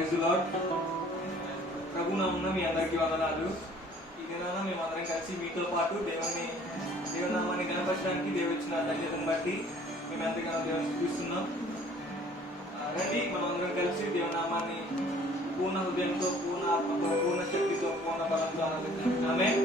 Praise lord. ప్రభు నామమున మీ అందరికీ వందనాలు. ఈ దినాన మేమందరం కలిసి మీతో పాటు దేవుని నామాన్ని గణపరచడానికి దేవుడు ఇచ్చిన ధన్యతను బట్టి మేము ఎంతగానో దేవుని చూపిస్తున్నాం. రండి మనమందరం కలిసి దేవుని నామాన్ని పూర్ణ హృదయంతో, పూర్ణ ఆత్మతో, పూర్ణ శక్తితో, పూర్ణ బలంతో ఆనందిద్దాం. ఆమేన్.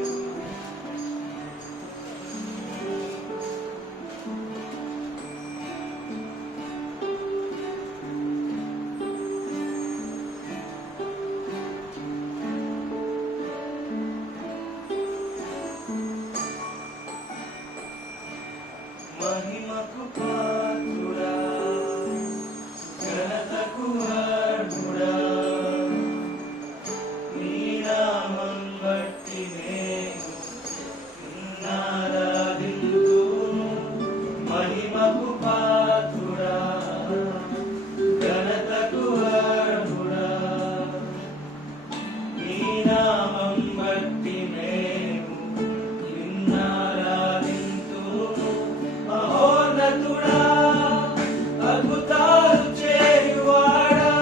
మహిమకు పాత్రుడా, ఘనతకు అర్హుడా, నీ నామం బట్టి నేను నిన్నారాధింతును. మహిమకు పాత్రుడా, ఘనతకు అర్హుడా, నీ నామం బట్టి నేను నిన్నారాధింతును. మహోన్నతుడా, అద్భుతాలు చేయువాడా,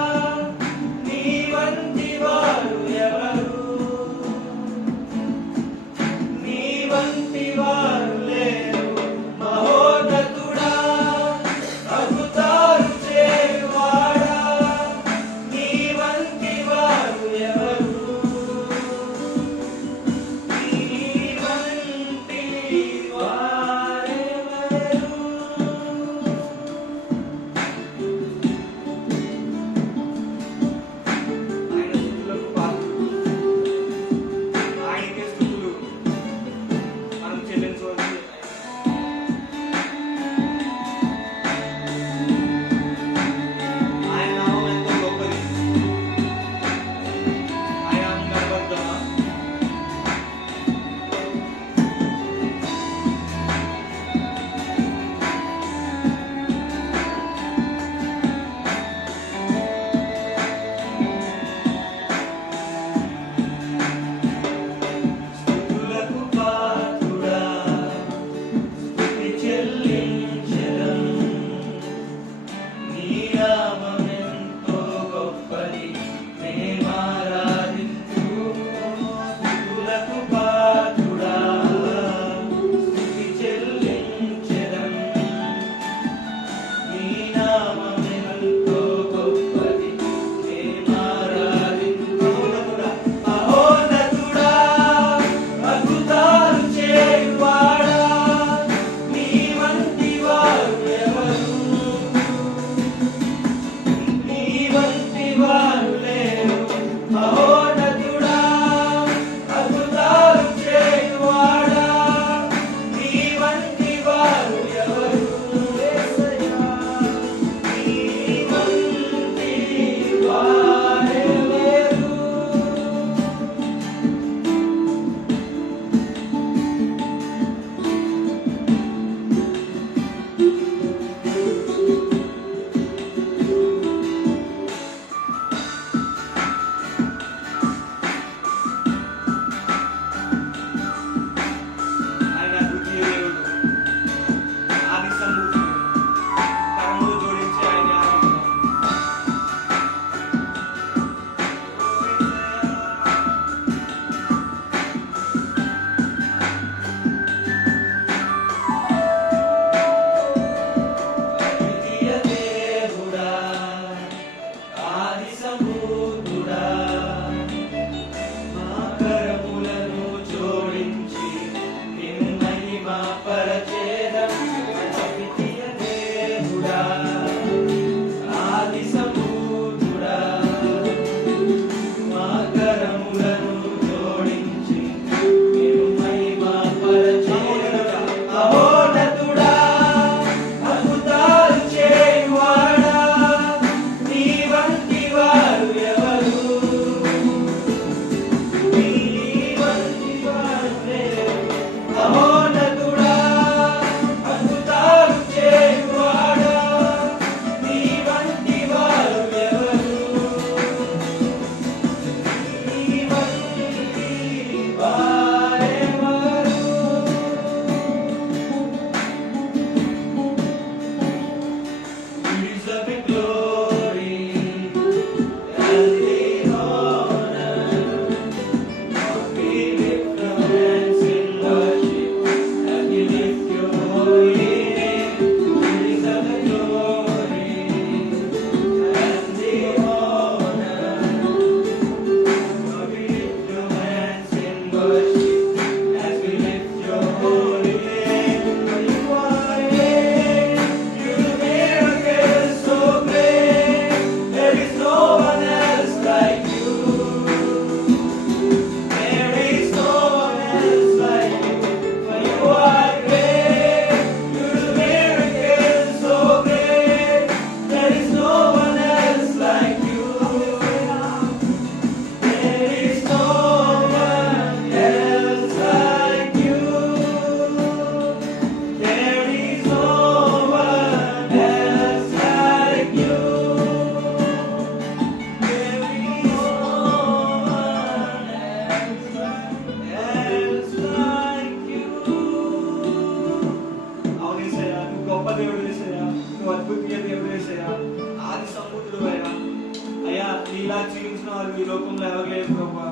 వారు ఈ లోకంలో ఎవరు లేరు ప్రభా.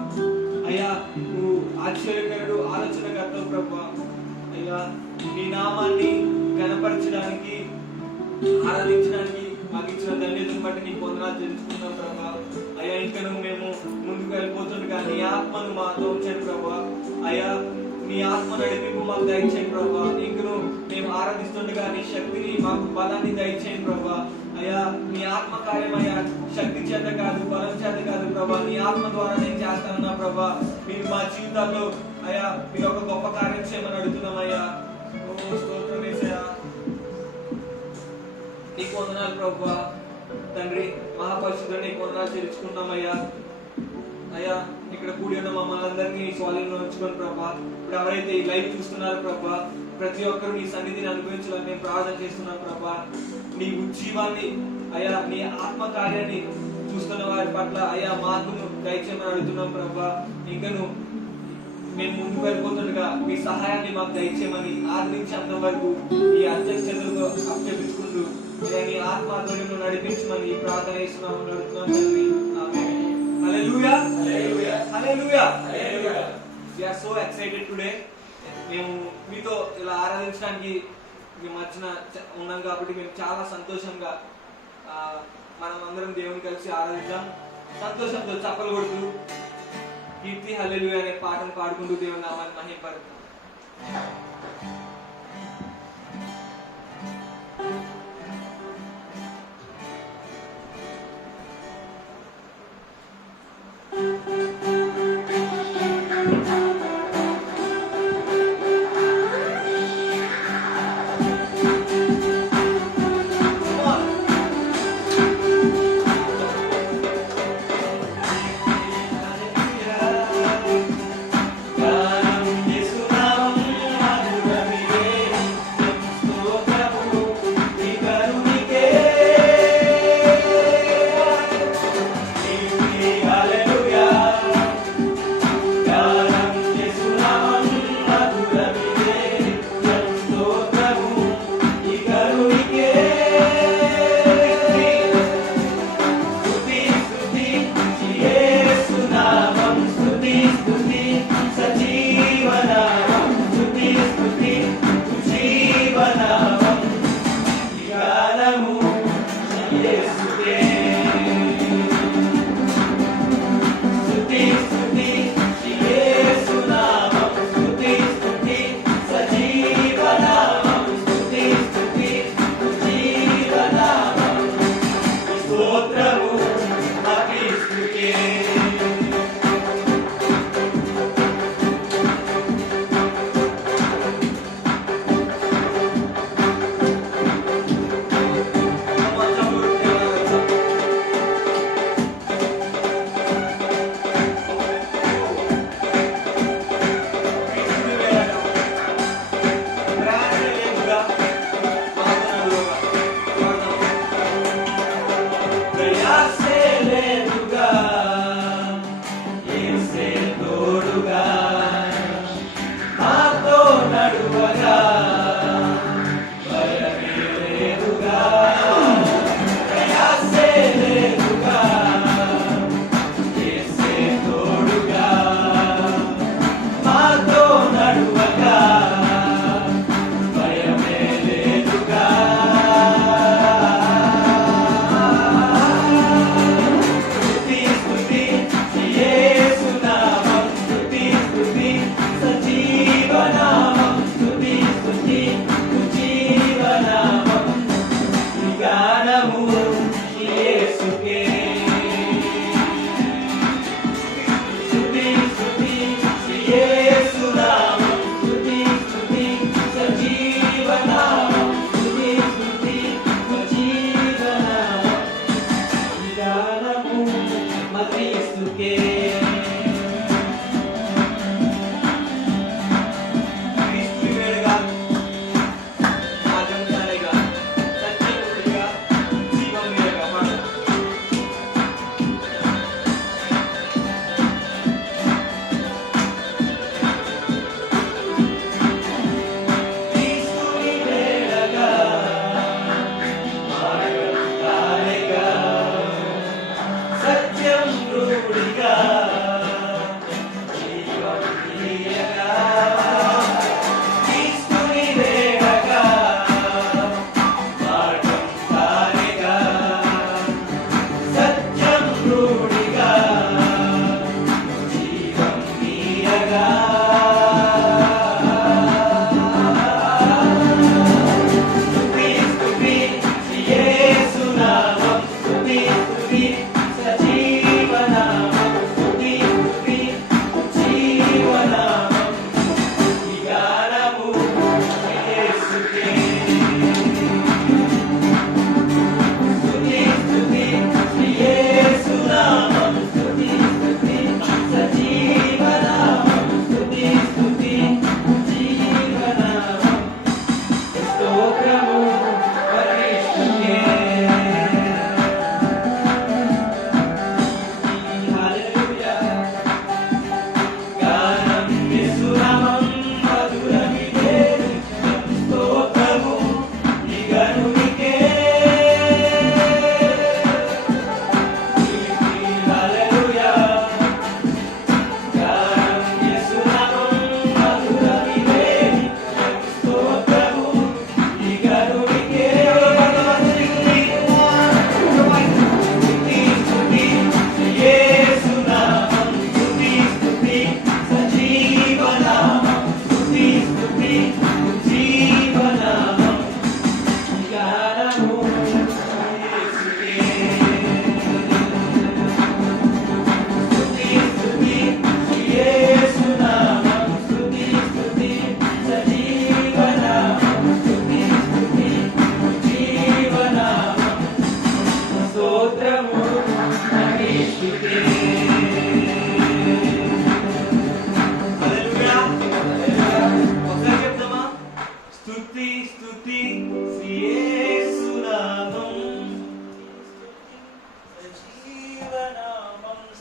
అయ్యా నువ్వు ఆశ్చర్యకరుడు, ఆలోచనకర్తవు ప్రభా. అయ్యా నీ నామాన్ని కనపరచడానికి, ఆరాధించడానికి మాకు ఇచ్చిన ధన్యతను బట్టి నీకు వందనాలు తెలుసుకున్నాం ప్రభా. అయ్యా ఇంకను మేము ముందుకు వెళ్ళిపోతుండగా నీ ఆత్మను మాతో ఉంచండి ప్రభా. అయ్యా నీ ఆత్మ నడిపింపు మాకు దయచేయండి ప్రభా. ఇంకను మేము ఆరాధిస్తుండగా నీ శక్తిని, మాకు బలాన్ని దయచేయండి ప్రభా. అయ్యా నీ ఆత్మ కార్యం అయ్యా శక్తి చేత కాదు, బలం చేత కాదు ప్రభా, నీ ఆత్మ ద్వారా నేను చేస్తానన్నా ప్రభా. మీరు మా జీవితాల్లో అయ్యా మీరు ఒక గొప్ప కార్యం చేయమని అడుగుతున్నామయ్యా. స్తోత్రం యేసయ్యా, నీకు వందనాలు ప్రభా. తండ్రి మహాపరిశుద్ధుడా నీకు వందనాలు తెలుసుకున్నామయ్యా. అయ్యా ఇక్కడ కూడి ఉన్న మమ్మల్ని అందరినీ స్వాధీనంలో ఉంచుకొని ప్రభా, ఇప్పుడు ఎవరైతే ఈ లైవ్ చూస్తున్నారో ప్రభా, ప్రతి ఒక్కరు నీ సన్నిధిని అనుభవించాలని మేము ప్రార్థన చేస్తున్నాం ప్రభా. నీ ఉజ్జీవాన్ని అయ్యా, నీ ఆత్మ కార్యాన్ని చూస్తున్న వారి పట్ల అయ్యా మార్పును దయచేయమని అడుగుతున్నాం ప్రభా. ఇంకను మేము ముందుకు వెళ్ళిపోతుండగా మీ సహాయాన్ని మాకు దయచేయమని ఆది నుంచి అంత వరకు ఈ అధ్యక్షతలతో అప్పచెప్పించుకుంటూ నీ ఆత్మాధ్వర్యంలో నడిపించమని ప్రార్థన చేస్తున్నాము, నడుస్తున్నాం తండ్రి. Amen. Hallelujah, hallelujah, hallelujah, hallelujah. We are so excited today. మేము మీతో ఇలా ఆరాధించడానికి మీ మధ్యన ఉన్నాం కాబట్టి మేము చాలా సంతోషంగా మనం అందరం దేవుని కలిసి ఆరాధిద్దాం. సంతోషంతో చప్పలు కొడుతూ కీర్తి హల్లెలూయా అనే పాటను పాడుకుంటూ దేవుని నామాన్ని మహిమపరుద్దాం. గానం యేసు నామం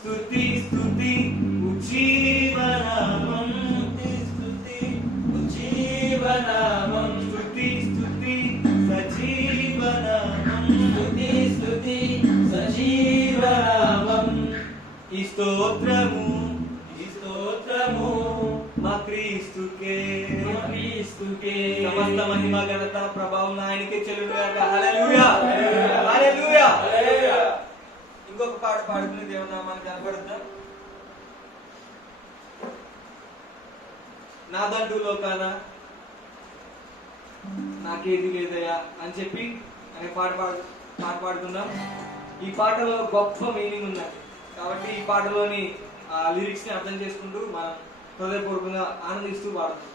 స్తుతి స్తుతి ఉజ్జీవనామం స్తుతి ఉజ్జీవనామం స్తుతి స్తుతి సజీవనామం స్తుతి స్తుతి సజీవనామం ఈ స్తోత్రము మా క్రీస్తుకే సమస్త మహిమ ఘనత ప్రభావం ఆయనకే చెల్లుగాక. హల్లెలూయా హల్లెలూయా. ఇంకొక పాట పాడుకుని దేవుని నామాన్ని కనపడుద్దాం. నాదంటూ లోకాన నాకేది లేదయ్యా అని చెప్పి అనే పాట పాడుకుందాం. ఈ పాటలో గొప్ప మీనింగ్ ఉన్నది కాబట్టి ఈ పాటలోని లిరిక్స్ ని అర్థం చేసుకుంటూ మనం హృదయపూర్వకంగా ఆనందిస్తూ పాడుతాం.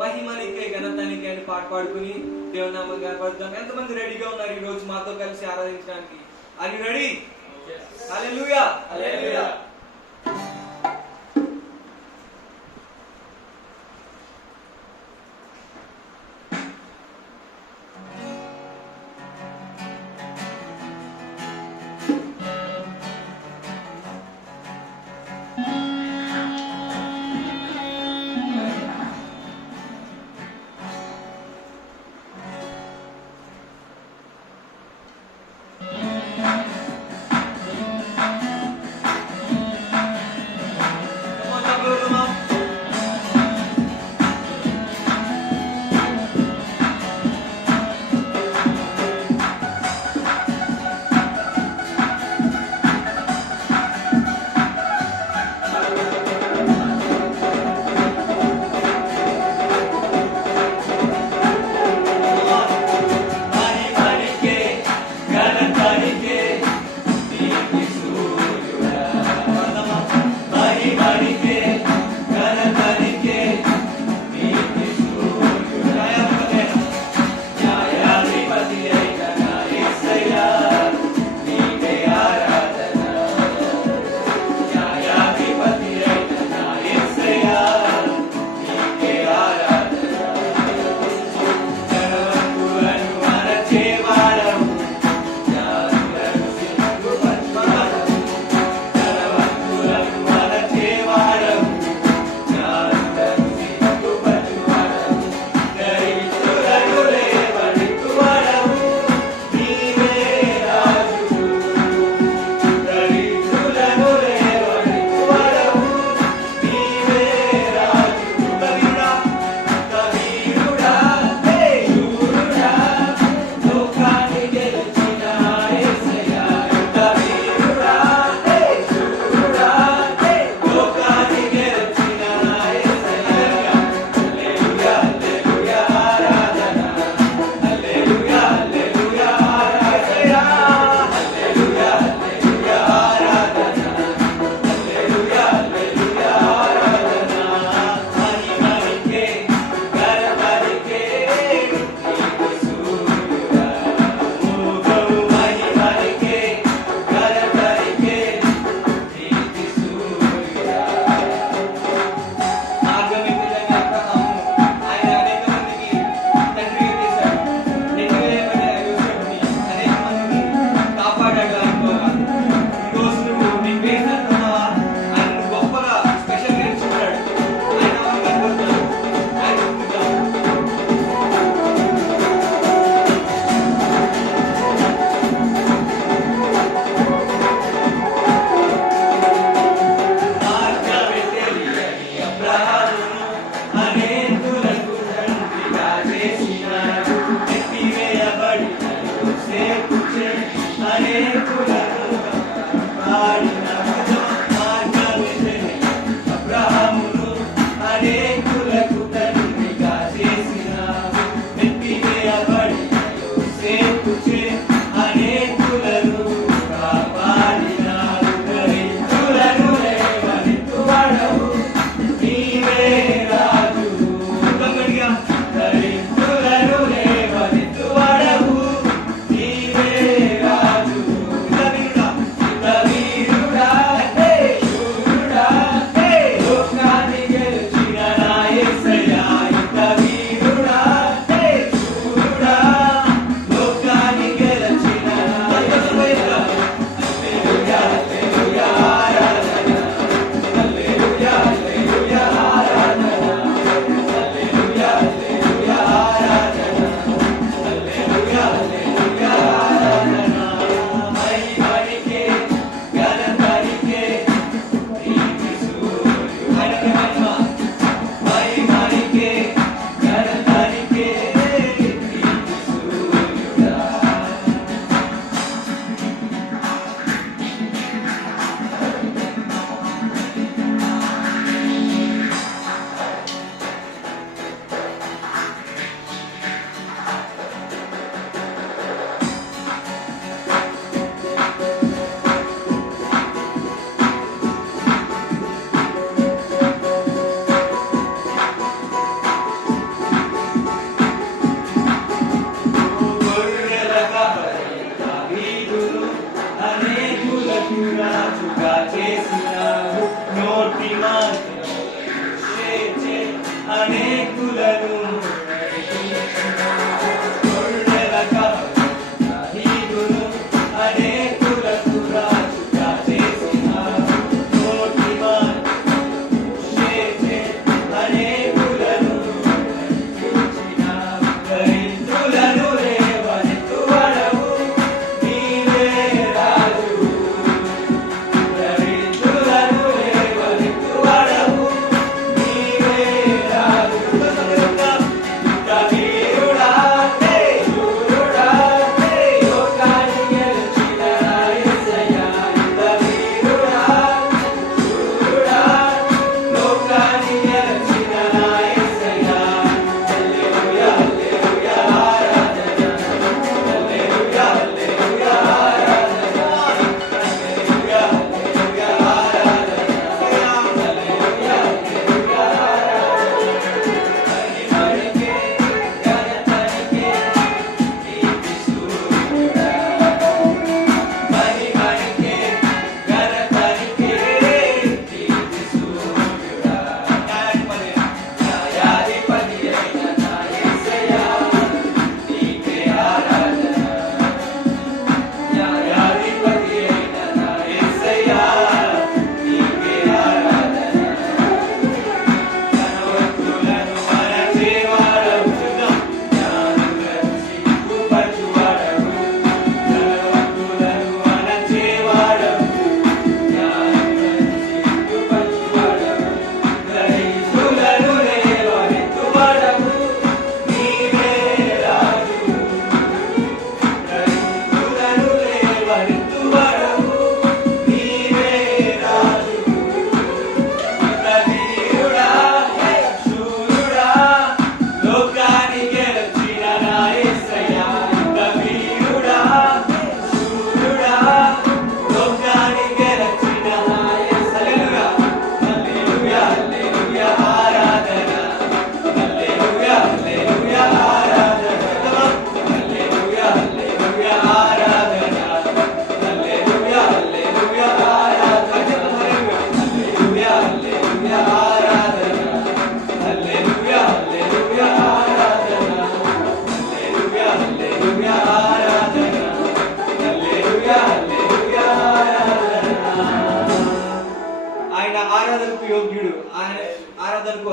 మహిమ నీకే, ఘనత నీకే అని పాట పాడుకుని దేవుని నామం కనపడతాం. ఎంతమంది రెడీగా ఉన్నారు ఈ రోజు మాతో కలిసి ఆరాధించడానికి? Are you ready? Hallelujah, hallelujah.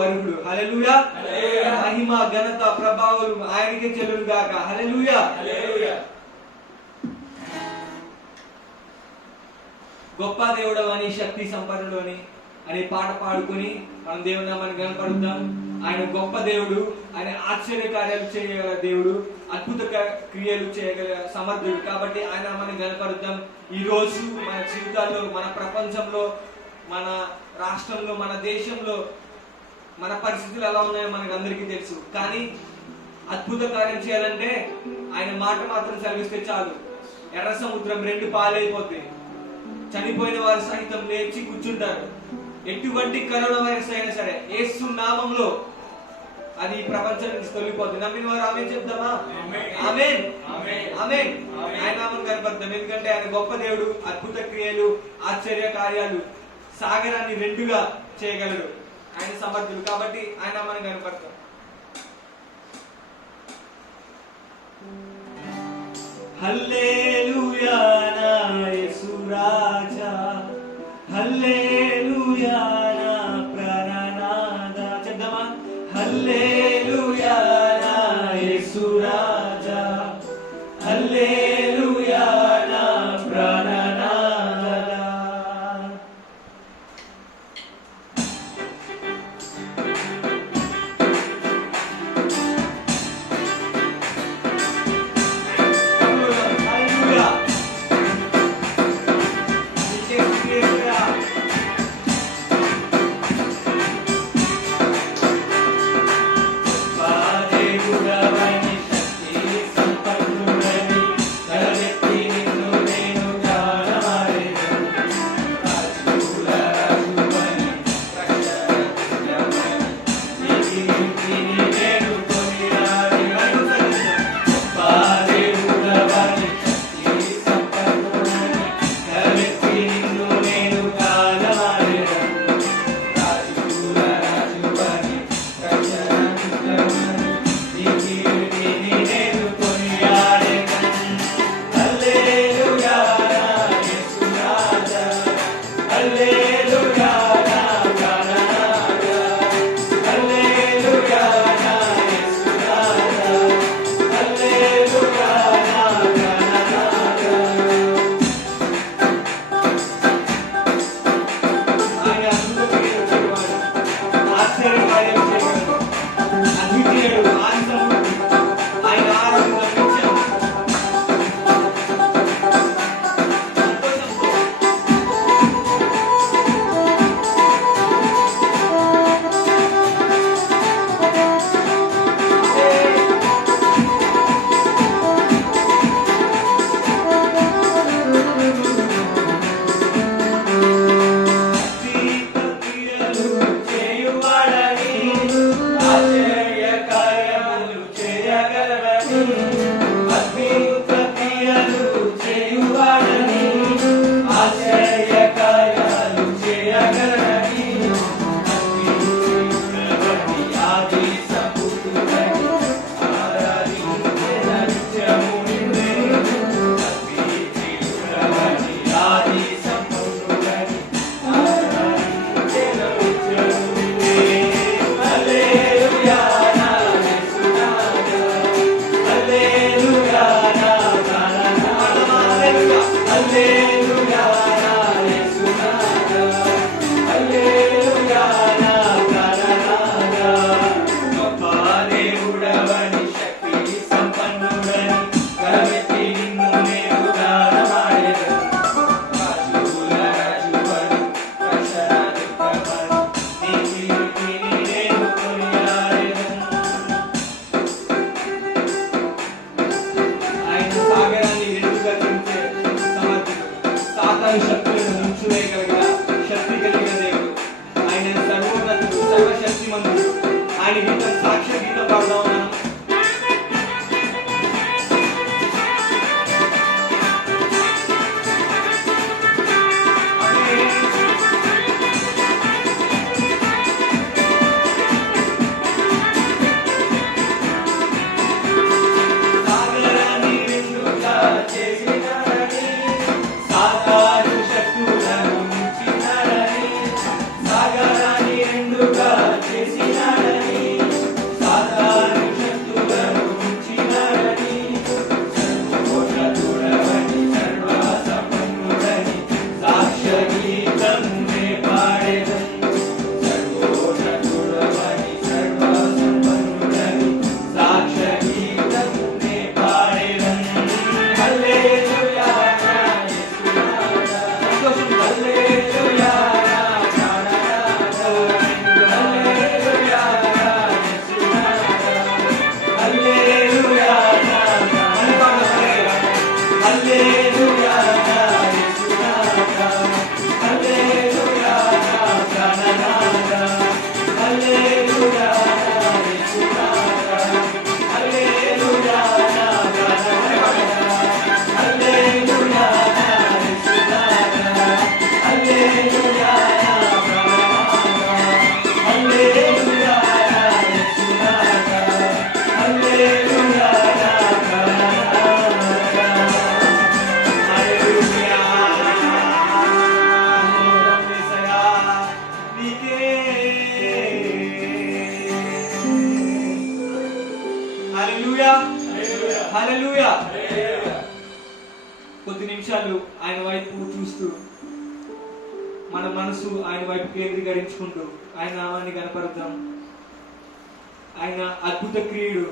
అర్హుడు. హల్లెలూయా. మహిమ ఘనత ప్రభావాలు ఆయనకే చెల్లును గాక. హల్లెలూయా. గొప్ప దేవుడు అని, శక్తి సంపన్నుడు అని అనే పాట పాడుకొని మనం దేవుని నామాన్ని కనపడుతాం. ఆయన గొప్ప దేవుడు, ఆయన ఆశ్చర్య కార్యాలు చేయగల దేవుడు, అద్భుత క్రియలు చేయగల సమర్థుడు. కాబట్టి ఆయన నామాన్ని కనపడుతాం. ఈ రోజు మన జీవితాల్లో, మన ప్రపంచంలో, మన రాష్ట్రంలో, మన దేశంలో మన పరిస్థితులు ఎలా ఉన్నాయో మనకు అందరికీ తెలుసు. కానీ అద్భుత కార్యం చేయాలంటే ఆయన మాట మాత్రం సెలవిస్తే చాలు. ఎర్ర సముద్రం 2 పాలైపోతాయి. చనిపోయిన వారు సహితం లేచి కూర్చుంటారు. ఎటువంటి కరోనా వైరస్ అయినా సరే యేసు నామంలో అది ప్రపంచం నుంచి తొలగిపోతుంది. నమ్మిన వారు ఆమేన్ చెప్తామా? ఆమేన్. ఆమేన్. ఆయన నామం కనపడతాం. ఎందుకంటే ఆయన గొప్ప దేవుడు, అద్భుత క్రియలు, ఆశ్చర్య కార్యాలు, సాగరాన్ని 2గా చేయగలడు. ఆయన సమర్థుడు. కాబట్టి ఆయన నామాన్ని కనపడతాం. హల్లెలూయా నా యేసు రాజా, హల్లెలూయా నా ప్రాణనాథ. చెప్దామా? హల్లెలూయా నా యేసు రాజా, హల్లెలూయా నా ప్రాణనాథ. హల్లెలూయా. కొద్ది నిమిషాలు ఆయన వైపు చూస్తూ మన మనసు ఆయన వైపు కేంద్రీకరించుకుంటూ ఆయన నామాన్ని కనపరుద్దాం. ఆయన అద్భుత క్రియుడు,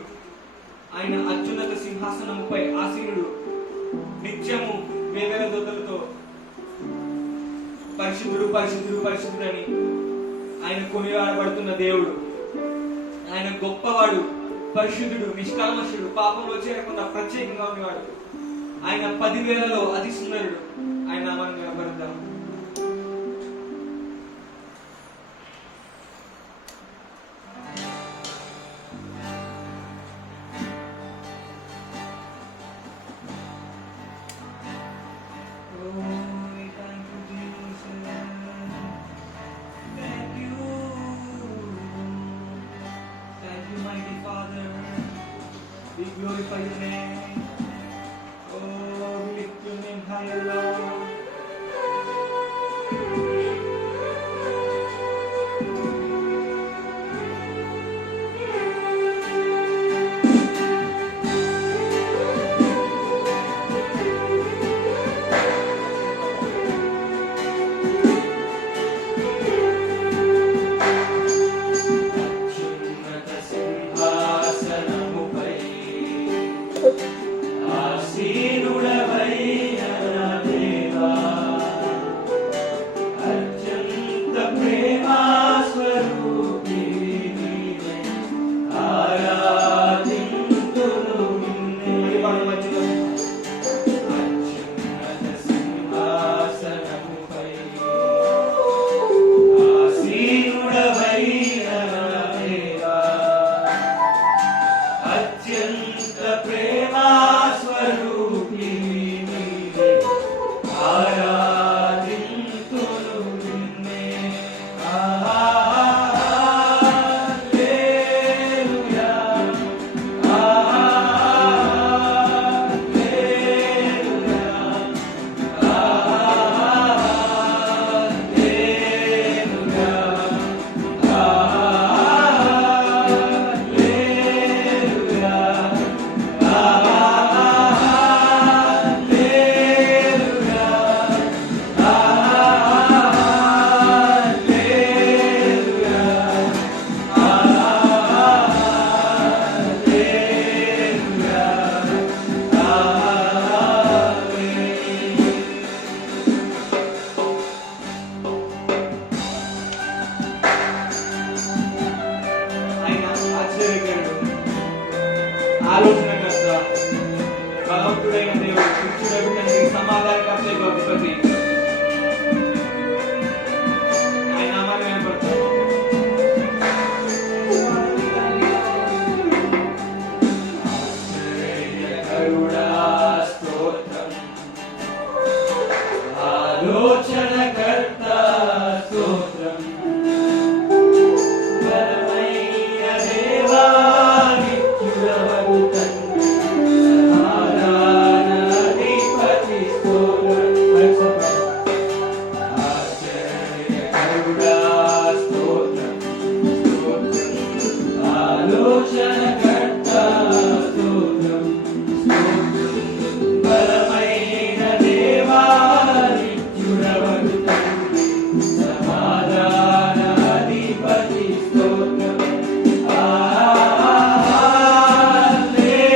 ఆయన అత్యున్నత సింహాసనముపై ఆసీనుడు, నిత్యము వేదన దొద్దలతో పరిశుద్ధుడు పరిశుద్ధుడు పరిశుద్ధుడని ఆయన కొనియాడబడుతున్న దేవుడు. ఆయన గొప్పవాడు, పరిశుద్ధుడు, నిష్కల్మషుడు, పాపంలో చేరకుండా ప్రత్యేకంగా ఉన్నవాడు. ఆయన 10,000లో అతి సుందరుడు. ఆయన నామాన్ని కనపరుద్దాం. We glorify your name. Oh, we lift your name higher, Lord. ఆలోచనకర్త, భగవంతుడైన దేవుడు, శిక్షుడకు తండ్రి, సమాధానకర్త, గొప్పది. ఆయన నామాన్ని వినపడతాం. ఆశ్చర్యకరుడా స్తోత్రం, ఆలోచనకర్త స్తోత్రం, బలమైన దేవా Hallelujah.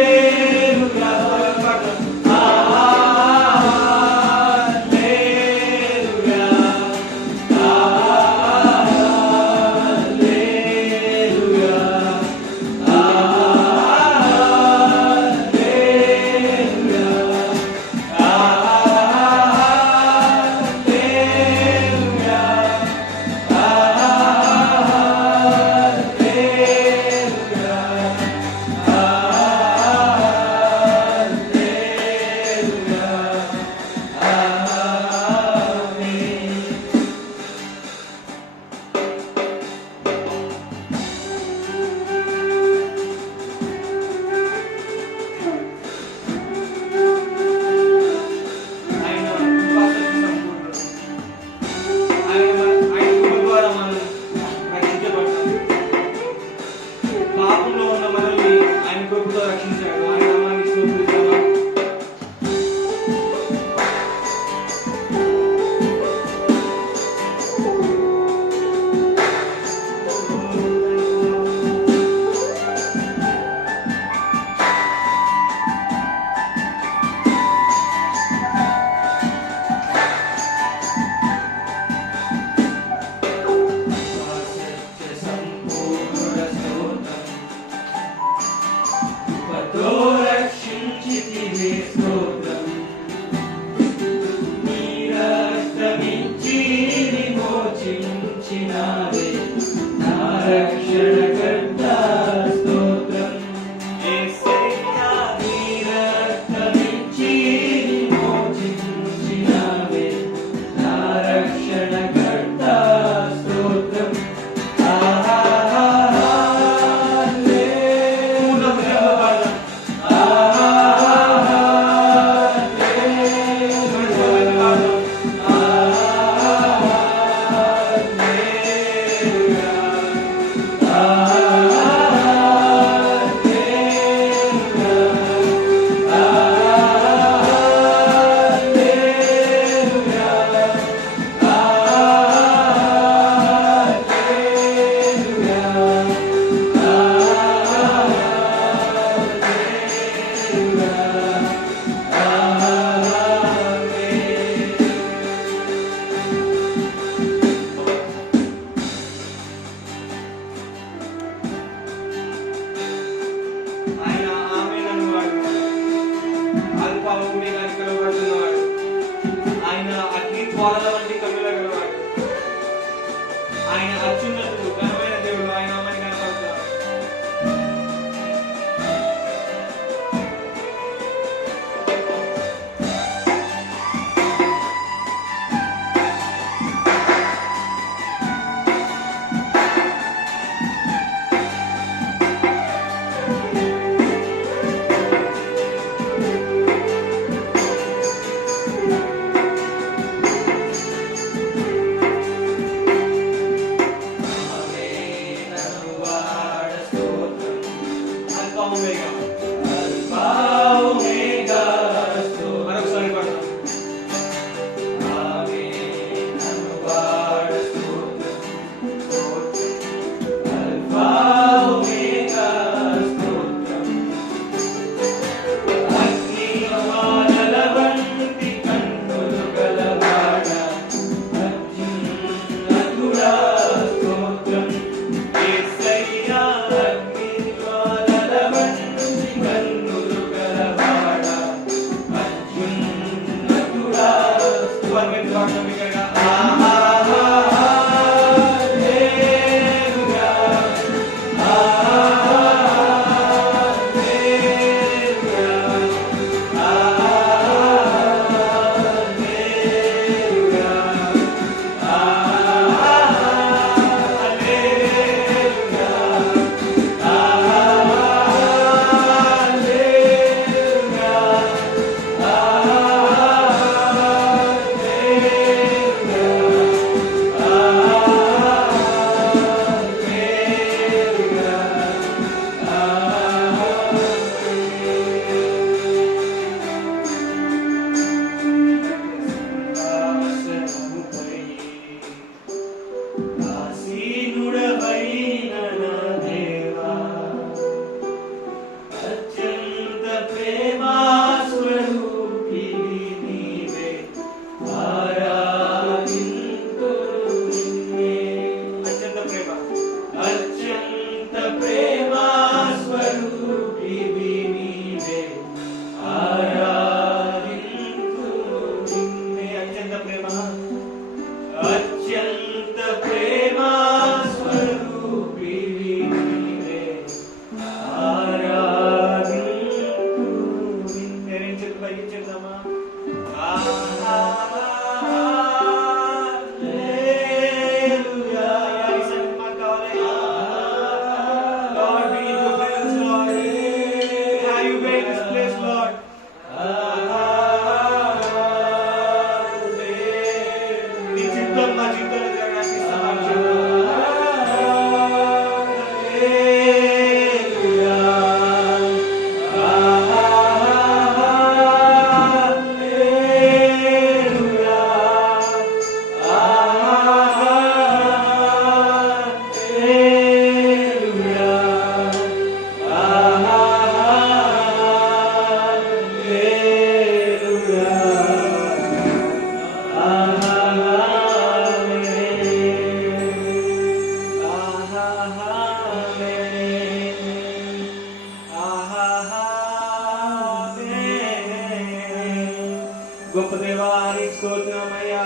గొప్ప దేవానికి స్తోత్రమయ్యా.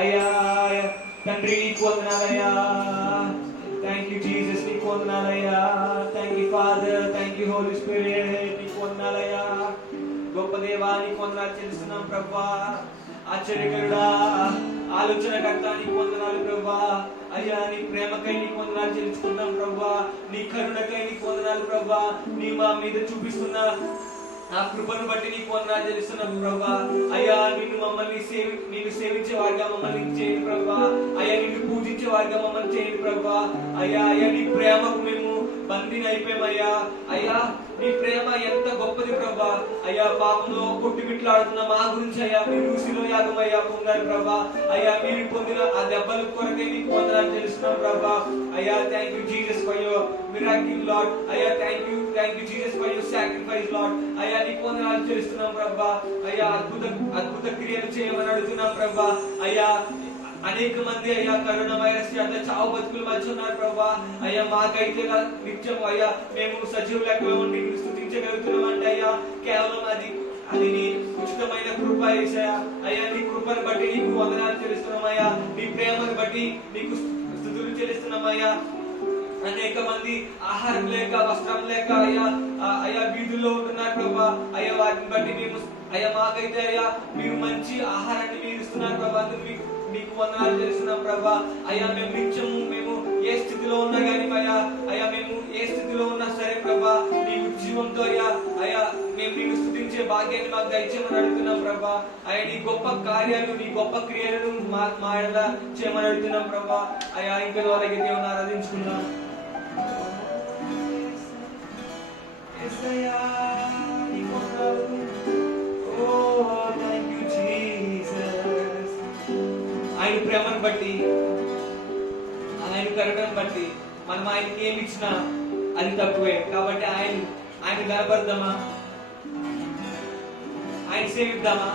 అయ్యా తండ్రి నీకు వందనాలయ్యా. థ్యాంక్ యూ జీసస్, నీకు వందనాలయ్యా. Thank you father, thank you holy spirit, నీకు వందనాలయ్యా. గొప్ప దేవానికి వందనాలు చెల్లిస్తున్నాం ప్రభా. ఆశ్చర్యకరుడా, ఆలోచనకర్త నీకు వందనాలు ప్రభా. అయ్యా నీ ప్రేమకై నీకు వందనాలు చెల్లించుకుంటాం ప్రభా. నీ కరుణకై నీకు వందనాలు ప్రభా. నీ మా మీద చూపిస్తున్న ఆ కృపను బట్టి నీకు వందనాలు చెల్లిస్తున్నాం ప్రభా. అయ్యా నిన్ను సేవించే వారిగా మమ్మల్ని చేయండి ప్రభా. అయ్యా నిన్ను పూజించే వారిగా మమ్మల్ని చేయండి ప్రభా. అయ్యా నీ ప్రేమకు మేము బందీని అయిపోయామయ్యా. అయ్యా నీ ప్రేమ ఎంత గొప్పది ప్రభా. అయ్యా పాపంలో కొట్టుమిట్లాడుతున్న మా గురించి అయ్యా మీరు ఊసిలో యాగమయ్యా పొందారు ప్రభా. అయ్యా మీరు పొందిన ఆ దెబ్బల కొరకే నీకు వందనాలు తెలుస్తున్నాం ప్రభా. అయ్యా thank you Jesus for your miracle Lord. అయ్యా thank you Jesus for your sacrifice Lord. అయ్యా నీకు వందనాలు తెలుస్తున్నాం ప్రభా. అయ్యా అద్భుత క్రియలు చేయమని అడుగుతున్నాం ప్రభా. అయ్యా అనేక మంది అయ్యా కరోనా వైరస్ చేత చావు బతుకులు మధ్య ఉన్నారు ప్రభా. అయ్యా మాకైతే నిత్యం అయ్యా మేము సజీవ లెక్కలో ఉండి స్తుతించగలుగుతున్నాం అంటే అయ్యా కేవలం అది నీ ఉచితమైన కృప యేసయ్యా. అయ్యా నీ కృపను బట్టి నీకు వందనాలు చెల్లిస్తున్నామయ్యా. నీ ప్రేమను బట్టి నీకు స్తుతులు చెల్లిస్తున్నామయ్యా. అనేక మంది ఆహారం లేక వస్త్రం లేక అయ్యా వీధుల్లో ఉంటున్నారు ప్రభా. అయ్యా వాటిని బట్టి మేము అయ్యా మాకైతే అయ్యా మీరు మంచి ఆహారాన్ని మీరు ఇస్తున్నారు ప్రభా. మీకు వందనాలు చేస్తున్నాం ప్రభా. అయ్యా మేము నిత్యము మేము ఏ స్థితిలో ఉన్నా కానీ అయ్యా మేము ఏ స్థితిలో ఉన్నా సరే ప్రభా నీ ఉజ్జీవంతో అయ్యా మేము నీకు స్తుతించే భాగ్యాన్ని మాకు దయచేయమని అడుగుతున్నాం ప్రభా. అయ్యా నీ గొప్ప కార్యాలు నీ గొప్ప క్రియలను మా ఎడల చేయమని అడుగుతున్నాం ప్రభా. అయ్యా ఇంకా వాళ్ళకి దేవుని ఆరాధించుకున్నాం. ఆయన ప్రేమను బట్టి ఆయన కరుణను బట్టి మనం ఆయనకి ఏమి ఇచ్చినా అది తక్కువే. కాబట్టి ఆయన గనపడదామా, ఆయన సేవిద్దామా.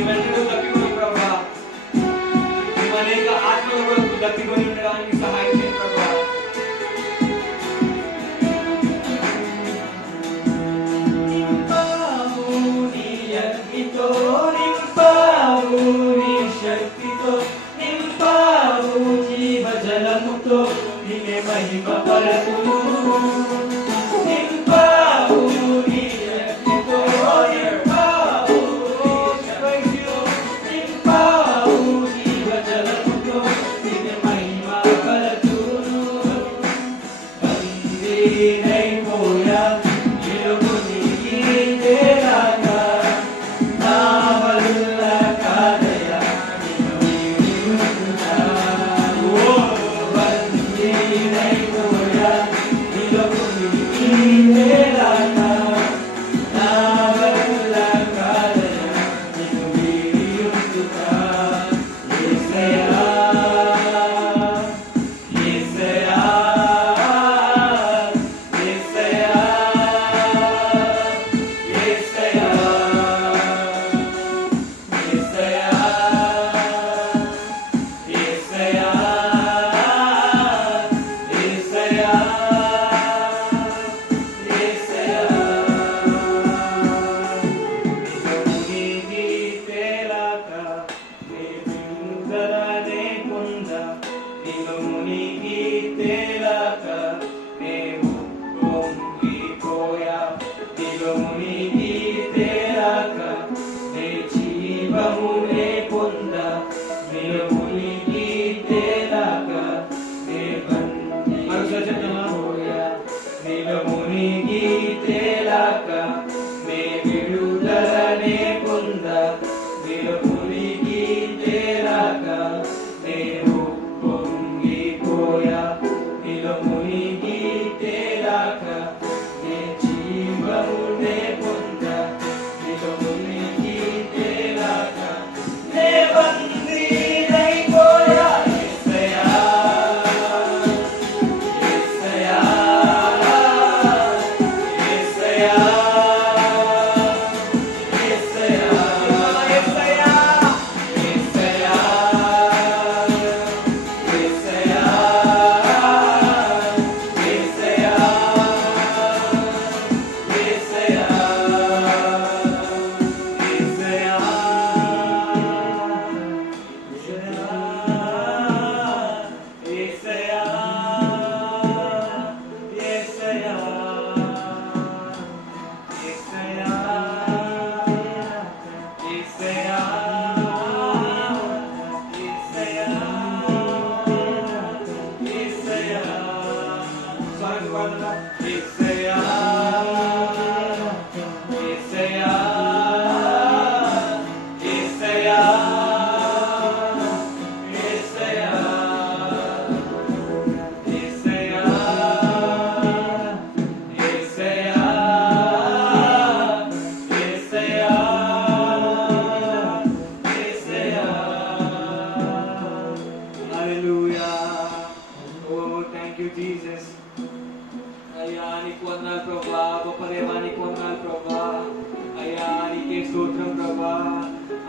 మేమెన్నడూ తప్పిపోయాం ప్రభా. మేము అనేక ఆత్మల కొరకు తప్పికొని ఉండడానికి సహాయం చేయండి ప్రభా.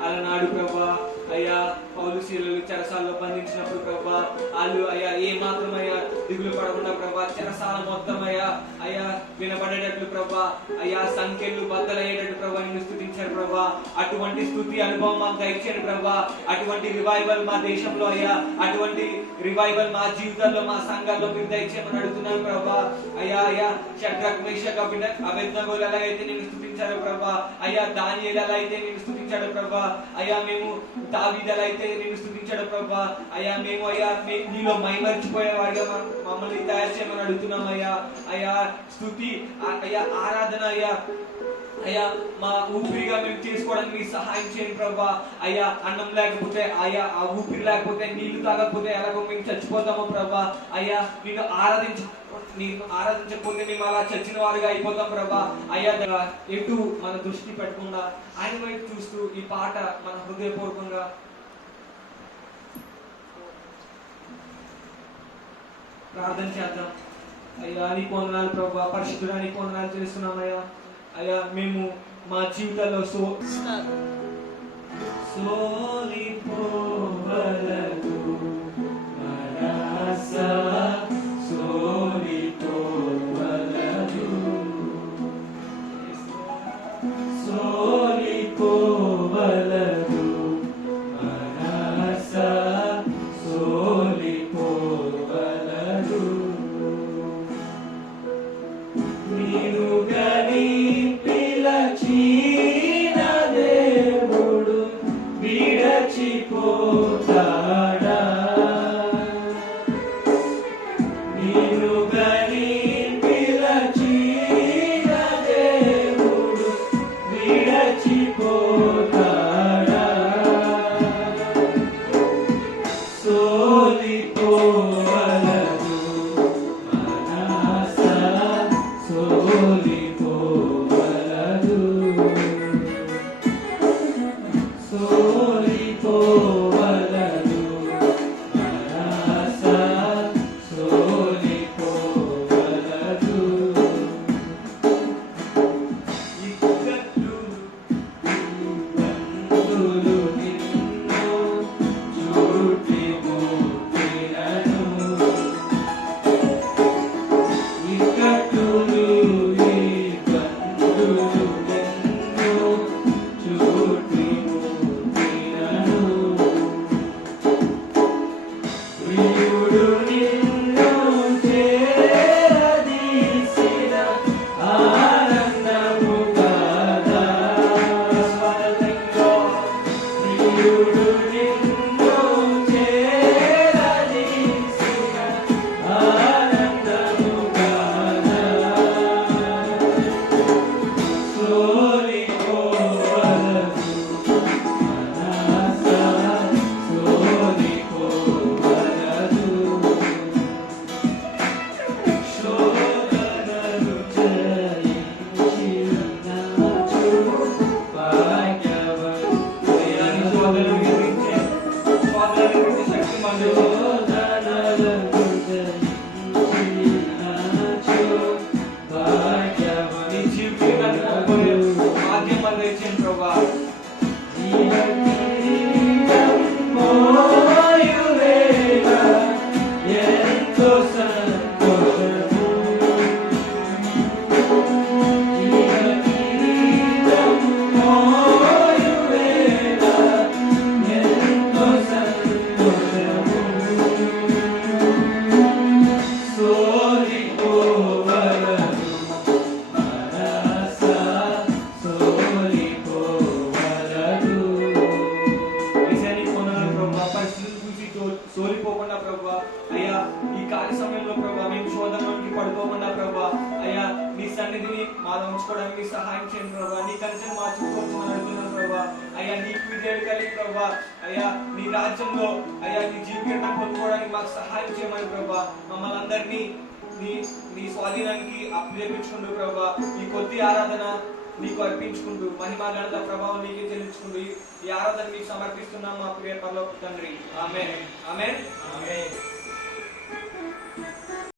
అలనాడు ప్రభా అయ్యా పౌలు శీలలు చెరసాల్లో బంధించినప్పుడు ప్రభా వాళ్ళు అయ్యా ఏ మాత్రం అయ్యా దిగులు పడకుండా ప్రభా చెరసాల మొత్తం అయ్యా వినబడేటట్లు ప్రభా అయ్యా సంఖ్యలు బద్దలయ్యేటట్టు ప్రభా నిన్ను స్తుతించారు ప్రభా. అటువంటి స్తుతి అనుభవం మాకు దయచేయండి ప్రభా. అటువంటి రివైవల్ మా దేశంలో అయ్యా, అటువంటి రివైవల్ మా జీవితాల్లో మా సంఘాల్లో మీరు దయచేయమని అడుగుతున్నాను ప్రభా. అయ్యా షడ్రక్ మేషక్ అబేద్నెగోలు ఎలాగైతే నిన్ను స్తుతించారు ప్రభా, అయ్యా దానియేలు ఎలా అయితే నిన్ను స్తుతించాడు ప్రభా, అయ్యా మేము దావీదు ఎలా అయితే నిన్ను స్తుతించాడు ప్రభా, అయ్యా మేము నీలో మైమర్చిపోయేవాడిగా మమ్మల్ని తయారు చేయమని అడుగుతున్నాం అయ్యా. అయ్యా స్తుతి అయ్యా ఆరాధన అయ్యా మా ఊపిరిగా మేము చేసుకోవడానికి మీరు సహాయం చేయండి ప్రభా. అయ్యా అన్నం లేకపోతే అయ్యా ఆ ఊపిరి లేకపోతే నీళ్లు తాగకపోతే ఎలాగో మేము చచ్చిపోతామో ప్రభా. అయ్యా నీకు ఆరాధించకపోతే మేము అలా చచ్చిన వారుగా అయిపోతాం ప్రభా. అయ్యా ఎటు మన దృష్టి పెట్టకుండా ఆయన వైపు చూస్తూ ఈ పాట మన హృదయపూర్వకంగా ప్రార్థన చేద్దాం. అయ్యా నీకు వందనాలు ప్రభా, పరిశుద్ధుడా నీకు వందనాలు చేస్తున్నాం అయ్యా. అయ్యా మేము మా జీవితాల్లో సోలిపోవలదు మనస సోలిపోవలదు సోలిపోవలదు మనస సోలిపోవలదు నీను గని పిలచిన దేవుడు విడచిపోతాడా నీను గని పిలచిన దేవుడు విడచిపోతాడా సోలిపోవలదు మనస సోలిపోవలదు సోలిపోవలదు మనస సోలిపోవలదు ఇక్కట్లు బంధులు నిన్ను చూటి మోపినను ఇక్కట్లు ఈ బంధులు నిన్ను చూటి మోపినను ప్రియుడు నిన్ను చేరదీసిన ఆనందము కాదా ప్రియుడు నిన్ను చేరదీసిన ఆనందము కాదా సోలిపోవలదు మనస సోలిపోవలదు శోధనలు జయించినాచు భాగ్యవంతుడను శోధనలు శక్తిమంతుడు శోధనలు జయించినాచు భాగ్యవంతుడు నీ జీవితాన్ని భాగ్యం అందించిన ప్రభా ఎంతో సంతోషము ఎంతో సంతోషము సోలిపోవలదు మనస సోలిపోవలదు ఏసాని కొనల ప్రభా పరిస్థితులు చూసి సోలిపోకుండా ప్రభా అయ్యా ఈ కార్య సమయంలో ప్రభా మేము శోధనలోకి పడుకోకుండా ప్రభా అయ్యా నీ సన్నిధిని మాలో ఉంచుకోవడానికి సహాయం చేయండి ప్రభా నీ కలిసి మా చుట్టూ అడుగుతున్నాం ప్రభా అయ్యా నీకు విజయాలు కలిగి ప్రభా అయ్యా నీ రాజ్యంలో అయ్యా నీ జీవితం పొందుకోవడానికి మాకు సహాయం చేయమని ప్రభా మమ్మల్ని అందరినీ నీ స్వాధీనానికి అప్పగించుకుంటూ ప్రభా ఈ కొద్ది ఆరాధన నీకు అర్పించుకుంటూ మహిమ ఘనత ప్రభావం నీకే చెల్లించుకుంటూ ఈ ఆరాధన మీకు సమర్పిస్తున్నాం మా ప్రియ పరలోక తండ్రి ఆమేన్ ఆమేన్ ఆమేన్.